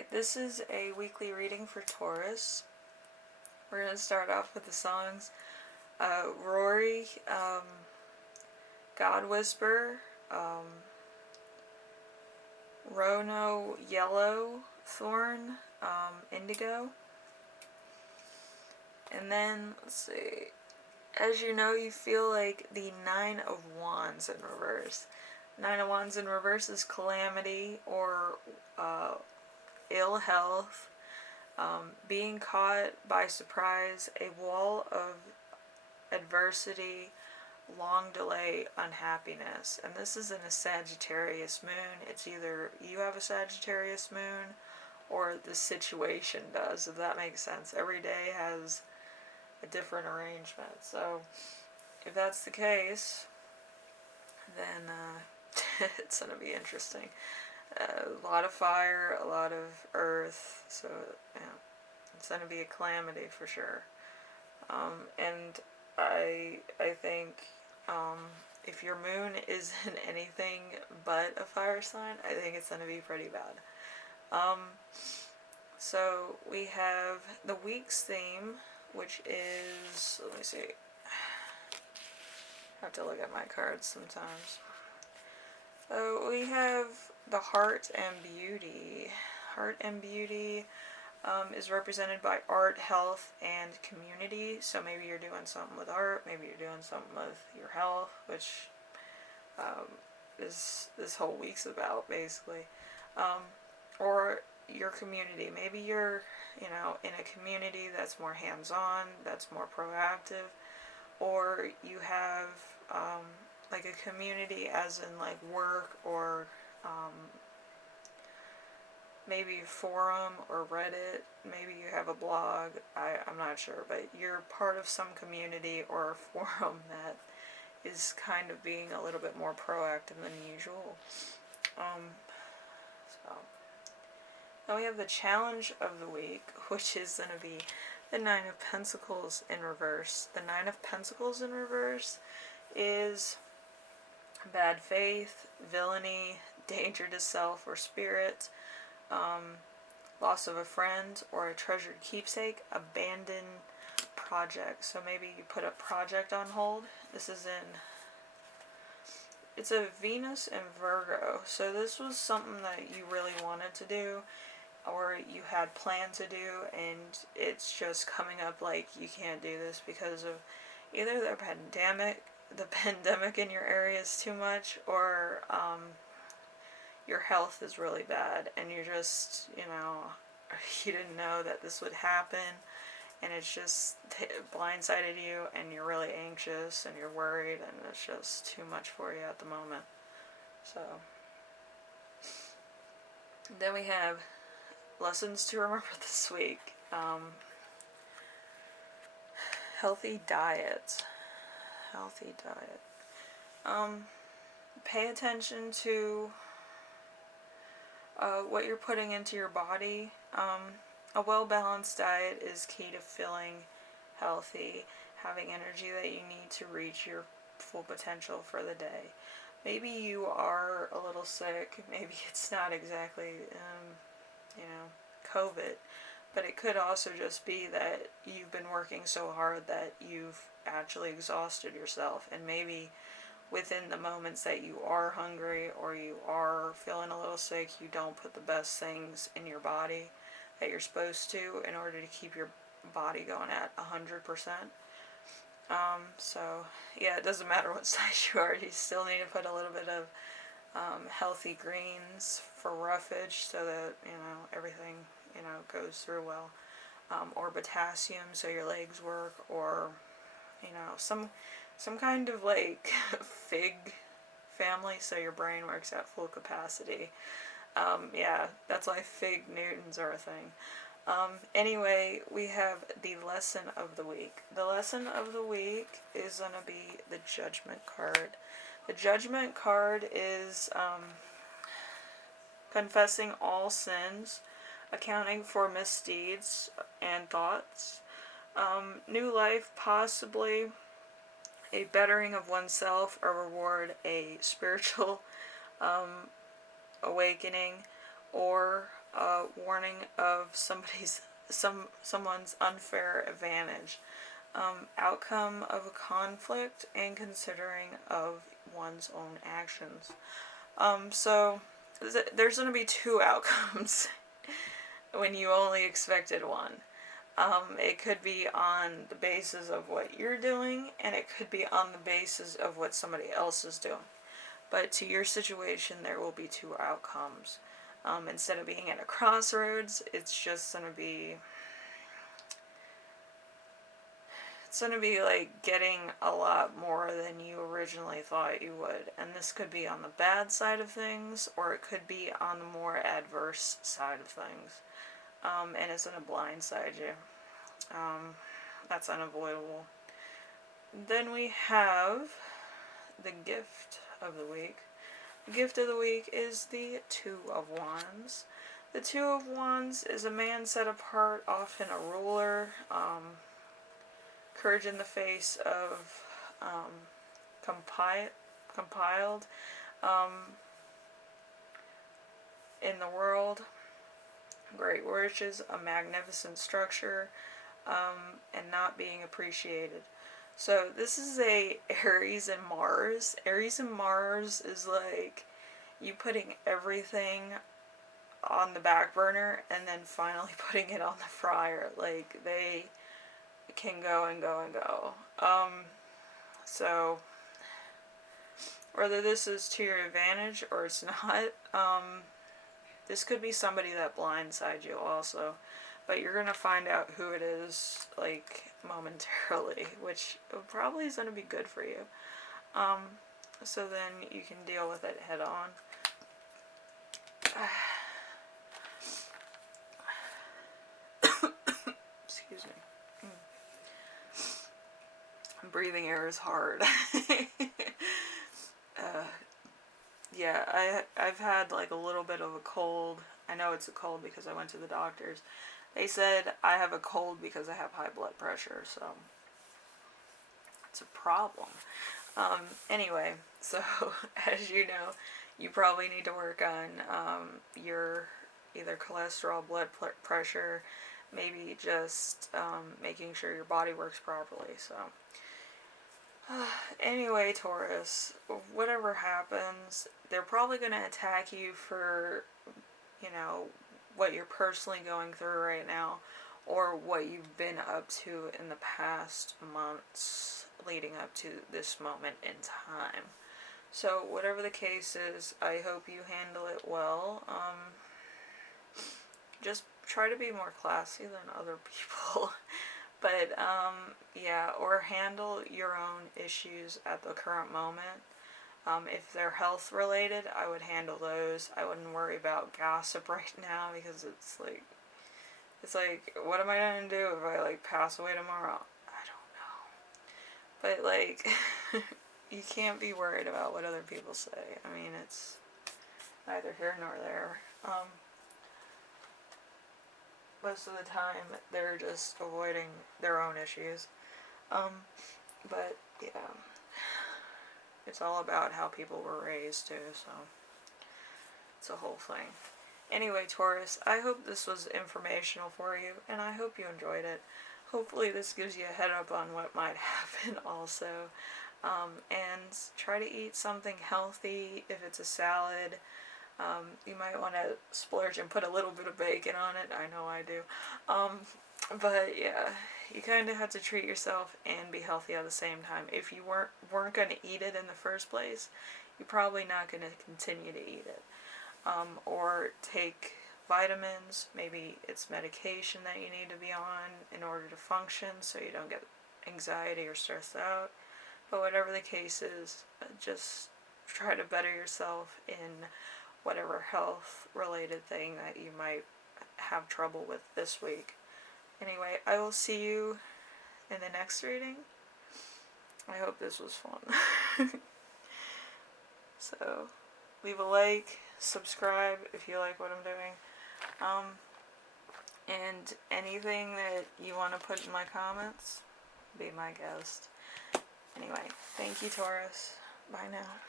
Alright, this is a weekly reading for Taurus. We're going to start off with the songs. Rory, God Whisper, Rono, Yellowthorn, Indigo. And then, let's see, as you know, you feel like the Nine of Wands in reverse. Nine of Wands in reverse is calamity or ill health, being caught by surprise, a wall of adversity, long delay, unhappiness. And this is in a Sagittarius moon. It's either you have a Sagittarius moon or the situation does, if that makes sense. Every day has a different arrangement. So if that's the case, then it's going to be interesting. A lot of fire, a lot of earth, so yeah, it's going to be a calamity for sure. And I think if your moon isn't anything but a fire sign, I think it's going to be pretty bad. So we have the week's theme, which is, let me see, I have to look at my cards sometimes. So we have the heart and beauty. Heart and beauty is represented by art, health, and community. So maybe you're doing something with art, maybe you're doing something with your health, which is this whole week's about, basically. Or your community. Maybe you're, in a community that's more hands-on, that's more proactive, or you have like a community as in like work or maybe forum or Reddit, maybe you have a blog, I'm not sure, but you're part of some community or forum that is kind of being a little bit more proactive than usual. So then we have the challenge of the week, which is going to be the Nine of Pentacles in reverse. The Nine of Pentacles in reverse is bad faith, villainy, danger to self or spirit, loss of a friend or a treasured keepsake, abandoned project. So maybe you put a project on hold. It's a Venus and Virgo. So this was something that you really wanted to do or you had planned to do, and it's just coming up like you can't do this because of either the pandemic in your area is too much, or your health is really bad and you're just, you didn't know that this would happen and it's just blindsided you and you're really anxious and you're worried and it's just too much for you at the moment. So then we have lessons to remember this week. Healthy diet. Pay attention to what you're putting into your body. A well-balanced diet is key to feeling healthy, having energy that you need to reach your full potential for the day. Maybe you are a little sick, maybe it's not exactly, COVID, but it could also just be that you've been working so hard that you've actually exhausted yourself, and maybe within the moments that you are hungry or you are feeling a little sick, you don't put the best things in your body that you're supposed to in order to keep your body going at 100%. So yeah, it doesn't matter what size you are, you still need to put a little bit of healthy greens for roughage so that everything goes through well, or potassium so your legs work, or some kind of like fig family so your brain works at full capacity. Yeah, that's why fig Newtons are a thing. Anyway, we have the lesson of the week. The lesson of the week is going to be the Judgment card. The Judgment card is confessing all sins, accounting for misdeeds and thoughts, new life, possibly a bettering of oneself, a reward, a spiritual awakening, or a warning of someone's unfair advantage, outcome of a conflict, and considering of one's own actions. So there's going to be two outcomes when you only expected one. It could be on the basis of what you're doing, and it could be on the basis of what somebody else is doing. But to your situation, there will be two outcomes. Instead of being at a crossroads, it's going to be like getting a lot more than you originally thought you would. And this could be on the bad side of things, or it could be on the more adverse side of things. And it's going to blindside you. That's unavoidable. Then we have the gift of the week. The gift of the week is the Two of Wands. The Two of Wands is a man set apart, often a ruler, courage in the face of compiled in the world, great riches, a magnificent structure, and not being appreciated. So this is a Aries and Mars. Aries and Mars is like you putting everything on the back burner and then finally putting it on the fryer. Like they can go and go and go. So whether this is to your advantage or it's not, this could be somebody that blindsides you also. But you're going to find out who it is, like, momentarily, which probably is going to be good for you. So then you can deal with it head on. Excuse me. Breathing air is hard. Yeah, I've had like a little bit of a cold. I know it's a cold because I went to the doctors. They said I have a cold because I have high blood pressure, so it's a problem. Anyway, so as you know, you probably need to work on your either cholesterol, blood pressure, maybe just making sure your body works properly. So anyway, Taurus, whatever happens, they're probably going to attack you for, what you're personally going through right now, or what you've been up to in the past months leading up to this moment in time. So whatever the case is, I hope you handle it well. Just try to be more classy than other people. But, yeah, or handle your own issues at the current moment. If they're health related, I would handle those. I wouldn't worry about gossip right now because it's like, what am I gonna do if I, like, pass away tomorrow? I don't know. But, like, you can't be worried about what other people say. I mean, it's neither here nor there. Most of the time, they're just avoiding their own issues. But, yeah. It's all about how people were raised, too, so it's a whole thing. Anyway, Taurus, I hope this was informational for you, and I hope you enjoyed it. Hopefully this gives you a head up on what might happen also. And try to eat something healthy. If it's a salad, you might want to splurge and put a little bit of bacon on it. I know I do. But yeah, you kind of have to treat yourself and be healthy at the same time. If you weren't going to eat it in the first place, you're probably not going to continue to eat it. Or take vitamins. Maybe it's medication that you need to be on in order to function so you don't get anxiety or stressed out. But whatever the case is, just try to better yourself in whatever health related thing that you might have trouble with this week. Anyway, I will see you in the next reading. I hope this was fun. So, leave a like, subscribe if you like what I'm doing. And anything that you want to put in my comments, be my guest. Anyway, thank you, Taurus. Bye now.